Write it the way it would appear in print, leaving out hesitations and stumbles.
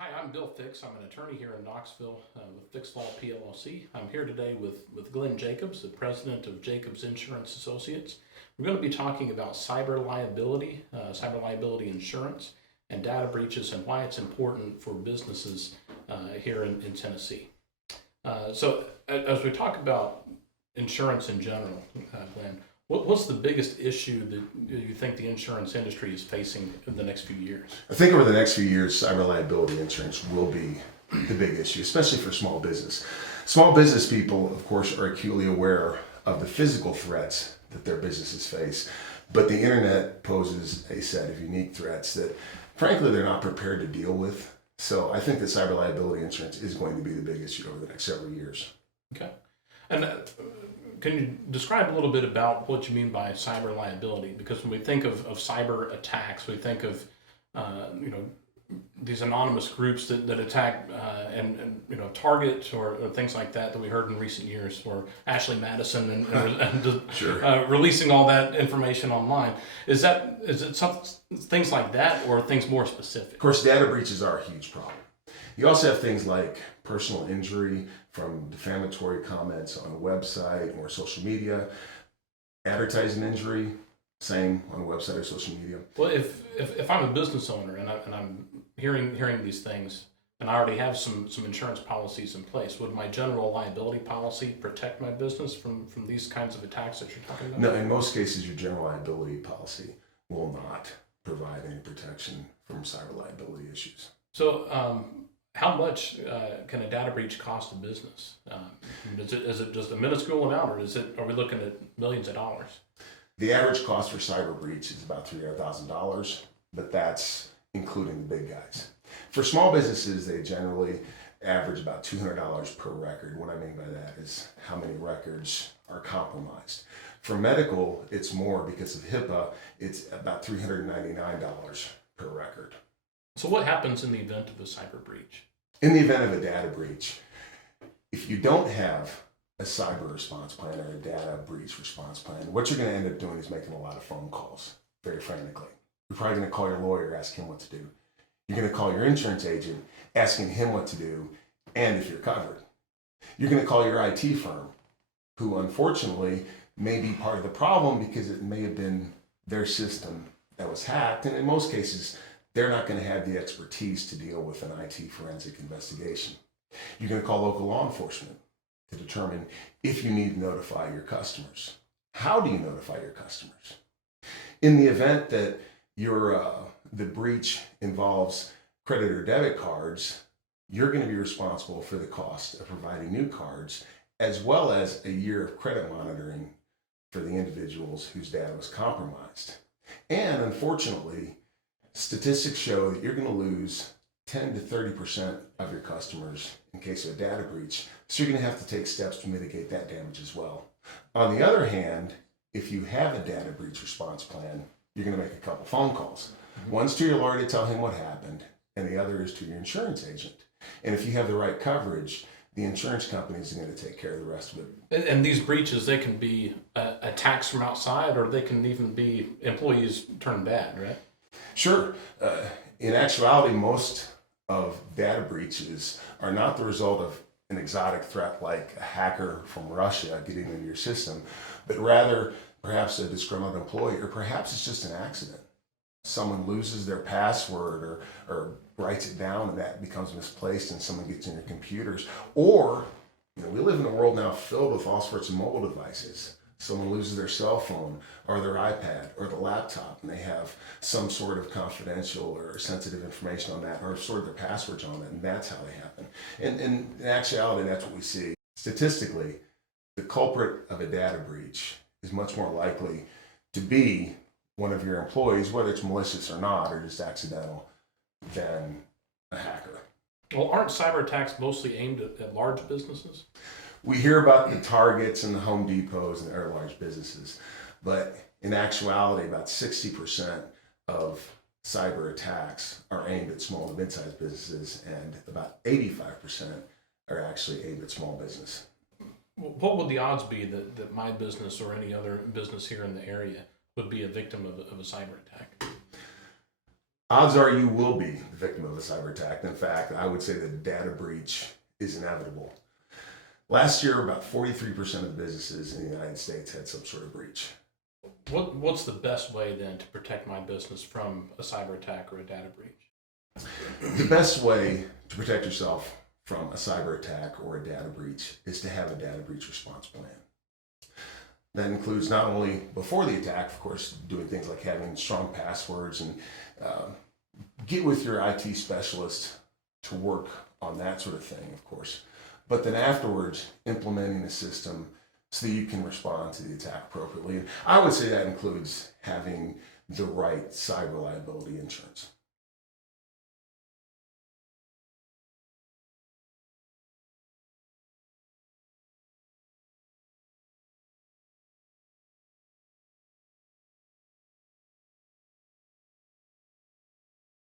Hi, I'm Bill Fix. I'm an attorney here in Knoxville with Fix Law PLLC. I'm here today with Glenn Jacobs, the president of Jacobs Insurance Associates. We're going to be talking about cyber liability insurance, and data breaches and why it's important for businesses here in Tennessee. As we talk about insurance in general, Glenn, what's the biggest issue that you think the insurance industry is facing in the next few years? I think over the next few years, cyber liability insurance will be the big issue, especially for small business. Small business people, of course, are acutely aware of the physical threats that their businesses face, but the internet poses a set of unique threats that, frankly, they're not prepared to deal with. So I think that cyber liability insurance is going to be the big issue over the next several years. Okay. And can you describe a little bit about what you mean by cyber liability? Because when we think of cyber attacks, we think of these anonymous groups that attack and Target or things like that we heard in recent years, or Ashley Madison and Sure. Releasing all that information online. Is it some things like that, or things more specific? Of course, data breaches are a huge problem. You also have things like personal injury from defamatory comments on a website or social media, advertising injury, same on a website or social media. Well, if I'm a business owner and I'm hearing these things, and I already have some insurance policies in place, would my general liability policy protect my business from these kinds of attacks that you're talking about? No, in most cases, your general liability policy will not provide any protection from cyber liability issues. So, how much can a data breach cost a business? Is it just a minuscule amount, or are we looking at millions of dollars? The average cost for cyber breach is about $300,000, but that's including the big guys. For small businesses, they generally average about $200 per record. What I mean by that is how many records are compromised. For medical, it's more because of HIPAA. It's about $399 per record. So what happens in the event of a cyber breach? In the event of a data breach, if you don't have a cyber response plan or a data breach response plan, what you're going to end up doing is making a lot of phone calls, very frantically. You're probably going to call your lawyer, ask him what to do. You're going to call your insurance agent, asking him what to do, and if you're covered. You're going to call your IT firm, who unfortunately may be part of the problem because it may have been their system that was hacked, and in most cases, they're not going to have the expertise to deal with an IT forensic investigation. You're going to call local law enforcement to determine if you need to notify your customers. How do you notify your customers? In the event that the breach involves credit or debit cards, you're going to be responsible for the cost of providing new cards, as well as a year of credit monitoring for the individuals whose data was compromised. And unfortunately, statistics show that you're going to lose 10 to 30% of your customers in case of a data breach. So you're going to have to take steps to mitigate that damage as well. On the other hand, if you have a data breach response plan, you're going to make a couple phone calls. One's to your lawyer to tell him what happened, and the other is to your insurance agent. And if you have the right coverage, the insurance company is going to take care of the rest of it. And these breaches, they can be attacks from outside, or they can even be employees turned bad, right? Sure. In actuality, most of data breaches are not the result of an exotic threat like a hacker from Russia getting into your system, but rather perhaps a disgruntled employee, or perhaps it's just an accident. Someone loses their password or writes it down and that becomes misplaced and someone gets in your computers. Or, we live in a world now filled with all sorts of mobile devices. Someone loses their cell phone or their iPad or the laptop, and they have some sort of confidential or sensitive information on that, or stored their passwords on it, and that's how they happen. And in actuality, that's what we see. Statistically, the culprit of a data breach is much more likely to be one of your employees, whether it's malicious or not, or just accidental, than a hacker. Well, aren't cyber attacks mostly aimed at large businesses? We hear about the Targets and the Home Depots and other large businesses, but in actuality, about 60% of cyber attacks are aimed at small and mid-sized businesses, and about 85% are actually aimed at small business. What would the odds be that my business or any other business here in the area would be a victim of a cyber attack? odds are you will be the victim of a cyber attack. In fact, I would say that data breach is inevitable. Last year, about 43% of businesses in the United States had some sort of breach. What's the best way then to protect my business from a cyber attack or a data breach? The best way to protect yourself from a cyber attack or a data breach is to have a data breach response plan. That includes not only before the attack, of course, doing things like having strong passwords and get with your IT specialist to work on that sort of thing, of course. But then afterwards, implementing a system so that you can respond to the attack appropriately. And I would say that includes having the right cyber liability insurance.